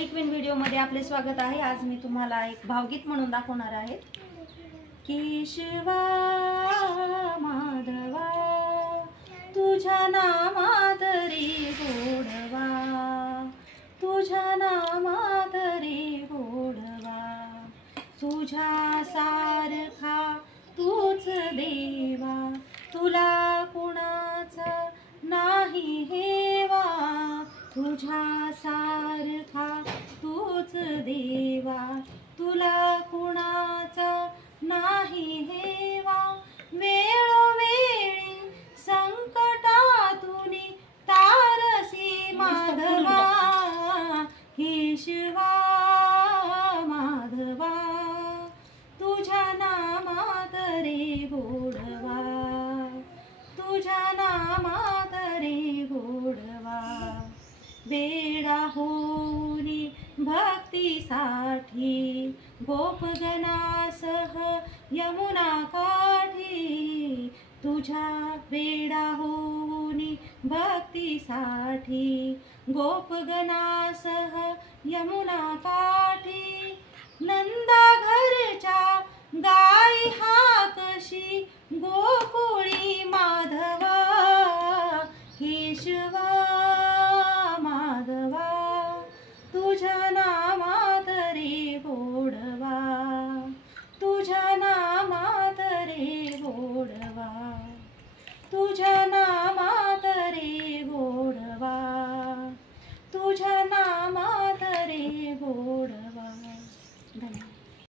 Equine video मध्ये आपले स्वागत आहे। आज मी तुम्हाला एक भावगीत म्हणून दाखवणार आहे। केशवा माधवा तुझ्या नामात रे गोडवा, तुझ्या नामात रे गोडवा, तुझ्या सारखा तूच देवा, तुला कुणाचा नाही हेवा, तुझ्या सारखा तूच देवा, तुला कुणाचा नाही हेवा। वेळोवेळी संकटातून तारसी माधवा, केशवा माधवा तुझ्या नामात रे गोडवा, तुझ्या नामात रे गोडवा। वेडा होनी भक्तीसाठी गोपगणासह यमुना काठी, तुझ्या वेडा होनी भक्तीसाठी गोपगणासह यमुना काठी। नंदा घरच्या गाई हाकशी गोकुळी